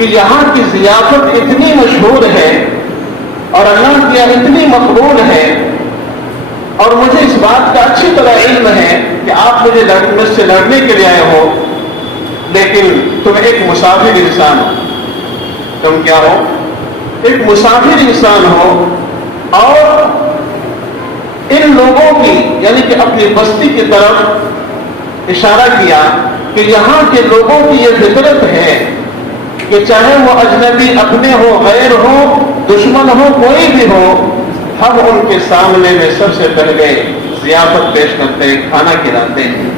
کہ یہاں کی ضیافت اتنی مشہور ہے اور اللہ کی یہاں اتنی مقبول ہے، اور مجھے اس بات کا اچھی طرح علم ہے کہ آپ مجھ سے لڑنے کے لیے آئے ہو، لیکن تم ایک مسافر انسان ہو۔ تم کیا ہو؟ ایک مسافر انسان ہو، اور ان لوگوں کی یعنی کہ اپنی بستی کی طرف اشارہ کیا کہ یہاں کے لوگوں کی یہ فطرت ہے کہ چاہے وہ اجنبی اپنے ہو، غیر ہو، دشمن ہو، کوئی بھی ہو، ہم ان کے سامنے میں سب سے پہلے ضیافت پیش کرتے ہیں، کھانا کھلاتے ہیں۔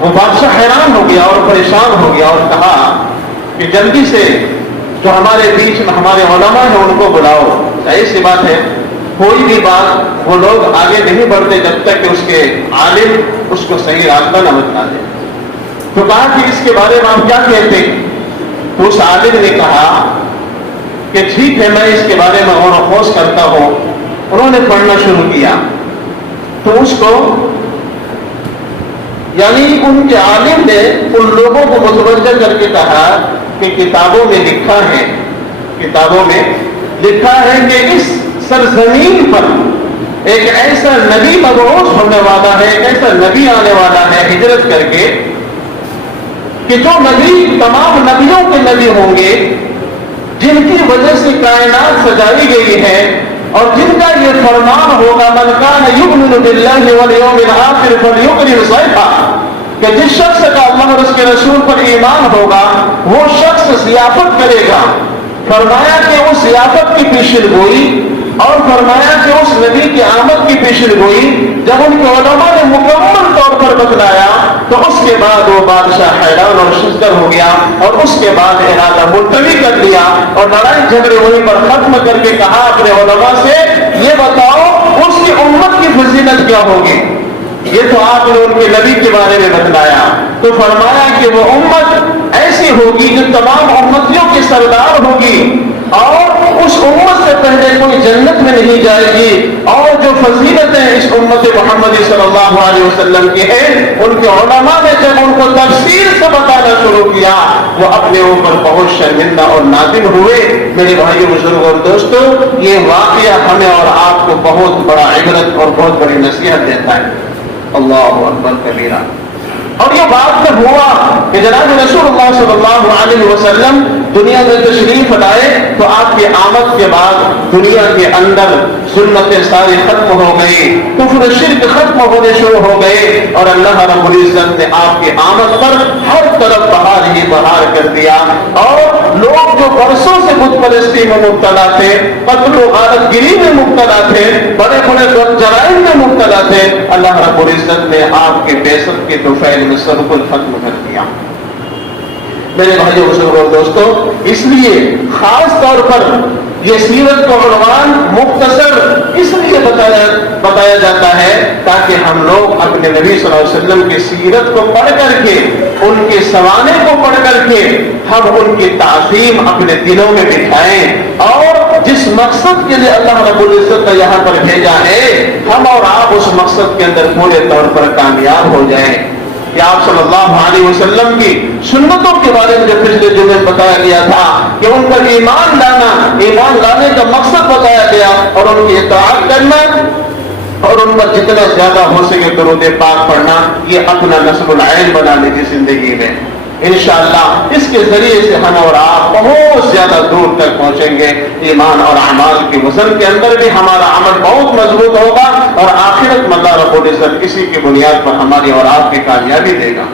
وہ بادشاہ حیران ہو گیا اور پریشان ہو گیا اور کہا کہ جلدی سے جو ہمارے بیچ میں ہمارے علماء ہیں ان کو بلاؤ۔ ظاہر سی بات ہے کوئی بھی بات وہ لوگ آگے نہیں بڑھتے جب تک کہ اس کے عالم اس کو صحیح راستہ نہ بتلا دے۔ تو کہا کہ اس کے بارے میں آپ کیا کہتے ہیں؟ تو اس عالم نے کہا کہ ٹھیک ہے، میں اس کے بارے میں غور و خوض کرتا ہوں۔ انہوں نے پڑھنا شروع کیا تو اس کو یعنی ان کے عالم نے ان لوگوں کو متوجہ کر کے کہا کہ کتابوں میں لکھا ہے کہ اس سرزمین پر ایک ایسا نبی مبعوث ہونے والا ہے، ایک ایسا نبی آنے والا ہے ہجرت کر کے، کہ جو نبی تمام نبیوں کے نبی ہوں گے، جن کی وجہ سے کائنات سجائی گئی ہے، اور جن کا یہ فرمان ہوگا من کان یؤمن باللہ والیوم الآخر فلیکرم ضیفہ، کہ جس شخص کا اللہ اور اس کے رسول پر ایمان ہوگا وہ شخص ضیافت کرے گا۔ فرمایا کہ اس ضیافت کی پیشن گوئی اور فرمایا کہ اس نبی کی آمد کی پیشن گوئی جب ان کے علماء نے مکمل طور پر بتلایا تو اس کے بعد وہ بادشاہ حیران اور ششدر ہو گیا، اور اس کے بعد ارادہ ملتوی کر لیا اور لڑائی جھگڑے وہیں پر ختم کر کے کہا اپنے علماء سے یہ بتاؤ اس کی امت کی فضیلت کیا ہوگی؟ یہ تو آپ نے ان کے نبی کے بارے میں بتلایا، تو فرمایا کہ وہ امت ایسی ہوگی جو تمام امتیوں کی سردار ہوگی، اور اس امت سے پہلے کوئی جنت میں نہیں جائے گی، اور جو فضیلتیں اس امت محمدی صلی اللہ علیہ وسلم کی ہیں ان کے علماء نے جب ان کو تفصیل سے بتانا شروع کیا وہ اپنے اوپر بہت شرمندہ اور نادم ہوئے۔ میرے بھائیو، بزرگوں اور دوستوں، یہ واقعہ ہمیں اور آپ کو بہت بڑا عبرت اور بہت بڑی نصیحت دیتا ہے۔ اللہ اکبر کبیرہ۔ اور یہ بات جب ہوا کہ جناب رسول اللہ صلی اللہ علیہ وسلم دنیا میں تشریف لائے تو آپ کی آمد کے بعد دنیا کے اندر سنتیں ساری ختم ہو گئی، کفر شرک ختم ہونے شروع ہو گئے، اور اللہ رب العزت نے آپ کی آمد پر ہر طرف بہار ہی بہار کر دیا، اور لوگ جو برسوں سے بت پرستی میں مبتلا تھے، قتل و غارت گیری میں مبتلا تھے، بڑے بڑے جرائم میں مبتلا تھے، اللہ رب العزت نے آپ کے بعثت کے طفیل میں سب کو ختم کر دیا۔ میرے بھائیو، بزرگوں اور دوستوں، اس لیے خاص طور پر یہ سیرت کا عنوان مختصر اس لیے بتایا جاتا ہے تاکہ ہم لوگ اپنے نبی صلی اللہ علیہ وسلم کی سیرت کو پڑھ کر کے، ان کے سوانے کو پڑھ کر کے ہم ان کی تعظیم اپنے دلوں میں بٹھائیں، اور جس مقصد کے لیے اللہ رب العزت نے یہاں پر بھیجا ہے ہم اور آپ اس مقصد کے اندر پورے طور پر کامیاب ہو جائیں۔ کہ آپ صلی اللہ علیہ وسلم کی سنتوں کے بارے میں جو پچھلے جمعے بتایا گیا تھا کہ ان پر ایمان لانے کا مقصد بتایا گیا، اور ان کی اطاعت کرنا اور ان پر جتنا زیادہ ہو سکے درود پاک پڑھنا، یہ اپنا نصب العین بنانے کی زندگی میں انشاءاللہ اس کے ذریعے سے ہم اور آپ بہت زیادہ دور تک پہنچیں گے۔ ایمان اور اعمال کے وزن کے اندر بھی ہمارا عمل بہت مضبوط ہوگا، اور آخرت میں اللہ رب العزت اسی کی بنیاد پر ہماری اور آپ کی کامیابی دے گا۔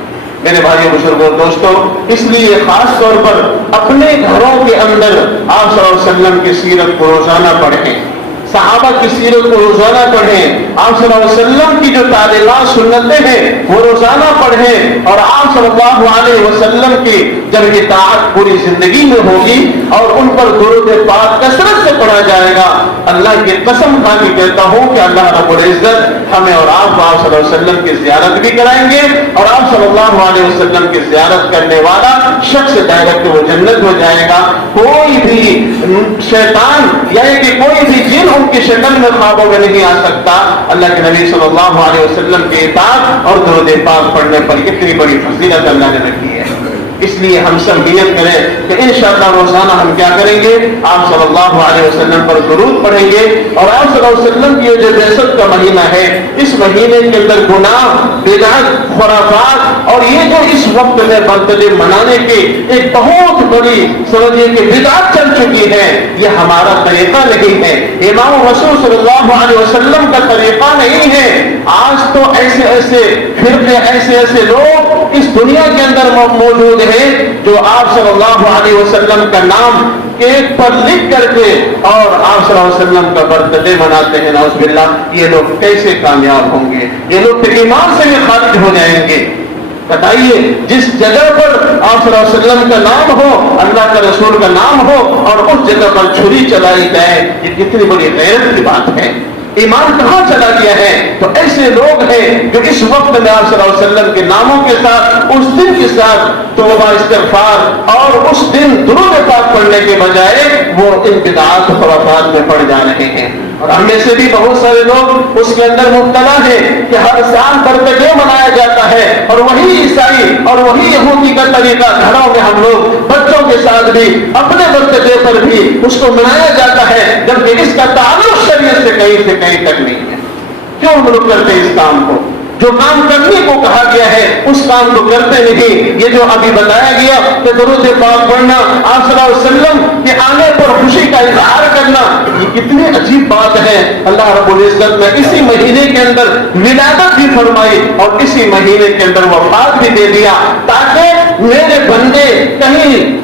میرے بھائیو، بزرگوں، دوستوں، اس لیے خاص طور پر اپنے گھروں کے اندر آپ صلی اللہ علیہ وسلم کی سیرت کو روزانہ پڑھیں، صحابہ کی سیرت کو روزانہ پڑھیں، آپ صلی اللہ علیہ وسلم کی جو تعلیمات سنتیں ہیں وہ روزانہ پڑھیں، اور آپ صلی اللہ علیہ وسلم کی جب اطاعت پوری زندگی میں ہوگی اور ان پر درود پاک کثرت سے پڑھا جائے گا، اللہ کی قسم کھا کے کہتا ہوں کہ اللہ رب العزت ہمیں اور آپ صلی اللہ علیہ وسلم کی زیارت بھی کرائیں گے، اور آپ صلی اللہ علیہ وسلم کی زیارت کرنے والا شخص ڈائریکٹ وہ جنت ہو جائے گا۔ کوئی بھی شیطان یعنی کہ کوئی بھی جن ان کی شکل میں خوابوں میں نہیں آ سکتا۔ اللہ کے نبی صلی اللہ علیہ وسلم کی اطاعت اور درود پاک پڑھنے پر کتنی بڑی فضیلت اللہ نے رکھی ہے۔ اس لیے ہم سب نیت کریں کہ انشاءاللہ روزانہ ہم کیا کریں گے، آپ صلی اللہ علیہ وسلم پر درود پڑھیں گے، اور آپ صلی اللہ علیہ وسلم کی جو بعثت کا مہینہ ہے، اس مہینے کے اندر گناہ، بدعت، خرافات اور یہ جو اس وقت میں برتھ ڈے منانے کی ایک بہت بڑی سمجھیے کہ بدعت چل چکی ہے، یہ ہمارا طریقہ نہیں ہے، امام رسول صلی اللہ علیہ وسلم کا طریقہ نہیں ہے۔ آج تو ایسے ایسے فرقے، ایسے ایسے لوگ اس دنیا کے اندر موجود ہیں جو آپ صلی اللہ علیہ وسلم کا نام کیک پر لکھ کر کے اور آپ صلی اللہ علیہ وسلم کا برتھ ڈے مناتے ہیں۔ نعوذ باللہ، یہ لوگ کیسے کامیاب ہوں گے؟ یہ لوگ تو ایمان سے بھی خارج ہو جائیں گے۔ بتائیے، جس جگہ پر آپ صلی اللہ علیہ وسلم کا نام ہو، اللہ کا رسول کا نام ہو، اور اس جگہ پر چھری چلائی جائے، یہ کتنی بڑی غیرت کی بات ہے۔ ایمان کہاں چلا گیا ہے؟ تو ایسے لوگ ہیں جو اس وقت میں آپ صلی اللہ علیہ وسلم کے ناموں کے ساتھ، اس دن کے ساتھ توبہ استغفار اور اس دن درود پاک پڑھنے کے بجائے وہ ان بدعات و خرافات میں پڑ جا رہے ہیں۔ اور ہم میں سے بھی بہت سارے لوگ اس کے اندر مبتلا ہیں کہ ہر سال برتھ ڈے منایا جاتا ہے، اور وہی عیسائی اور وہی یہودی کا طریقہ گھروں میں ہم لوگ بچوں کے ساتھ بھی اپنے برتھ ڈے پر بھی اس کو منایا جاتا ہے، جبکہ اس کا تعلق شریعت سے کہیں تک نہیں ہے۔ کیوں ہم لوگ کرتے اس کام کو؟ جو کام کرنے کو کہا گیا ہے اس کام کو کرتے نہیں۔ یہ جو ابھی بتایا گیا کہ درود پاک پڑھنا، آپ صلی اللہ علیہ وسلم کے آنے پر خوشی کا اظہار کرنا، یہ کتنی عجیب بات ہے۔ اللہ رب العزت نے اسی مہینے کے اندر ولادت بھی فرمائی اور اسی مہینے کے اندر وفات بھی دے دیا، تاکہ میرے بندے کہیں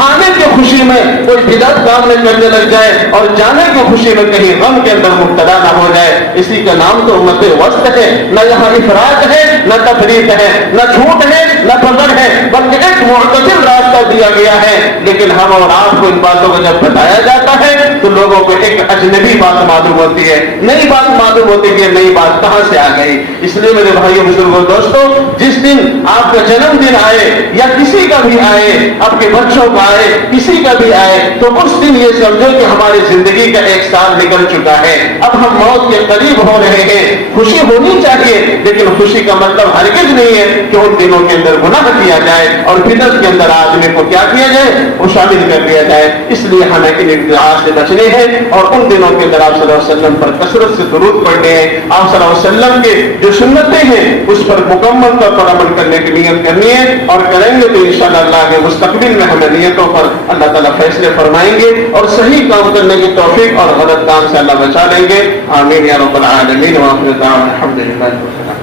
آنے کی خوشی میں کوئی بدعت کام نہ کرنے لگ جائے اور جانے کی خوشی میں کہیں غم کے اندر مبتلا نہ ہو جائے۔ اسی کا نام تو امت وسط ہے۔ نہ یہاں افراط ہے، نہ تفریط ہے، نہ جھوٹ ہے، نہ فضل ہے، بلکہ ایک معتدل راستہ دیا گیا ہے۔ لیکن ہم اور آپ کو ان باتوں کو جب بتایا جاتا ہے تو لوگوں کو ایک اجنبی بات معلوم ہوتی ہے، نئی بات معلوم ہوتی ہے کہ نئی بات کہاں سے آ گئی۔ اس لیے میرے بھائیوں بزرگوں دوستوں، جس دن آپ کا جنم دن آئے یا کسی کا بھی آئے، آپ کے بچوں کا آئے، کسی کا بھی آئے، تو اس دن یہ سمجھو کہ ہماری زندگی کا ایک سال نکل چکا ہے، اب ہم موت کے قریب ہو رہے ہیں۔ خوشی ہونی چاہیے، لیکن خوشی کا مطلب ہرگز نہیں ہے کہ ان دنوں کے اندر گناہ کیا جائے اور بدعت کے اندر آدمی کو کیا کیا جائے، وہ شامل کر دیا جائے۔ اس لیے ہمیں ان ابتداءات سے بچنے ہیں اور ان دنوں کے اندر آپ صلی اللہ علیہ وسلم پر کثرت سے درود پڑھنے ہیں۔ آپ صلی اللہ علیہ وسلم کے جو سنتیں ہیں اس پر مکمل طور پر عمل کرنے کی نیت کرنی ہے، اور کریں گے تو انشاءاللہ اللہ کے مستقبل میں ہمیں نیتوں پر اللہ تعالیٰ فیصلے فرمائیں گے اور صحیح کام کرنے کی توفیق اور غلط کام سے اللہ بچا لیں گے۔ آمین یا رب العالمین۔ وآخر دعوانا الحمدللہ۔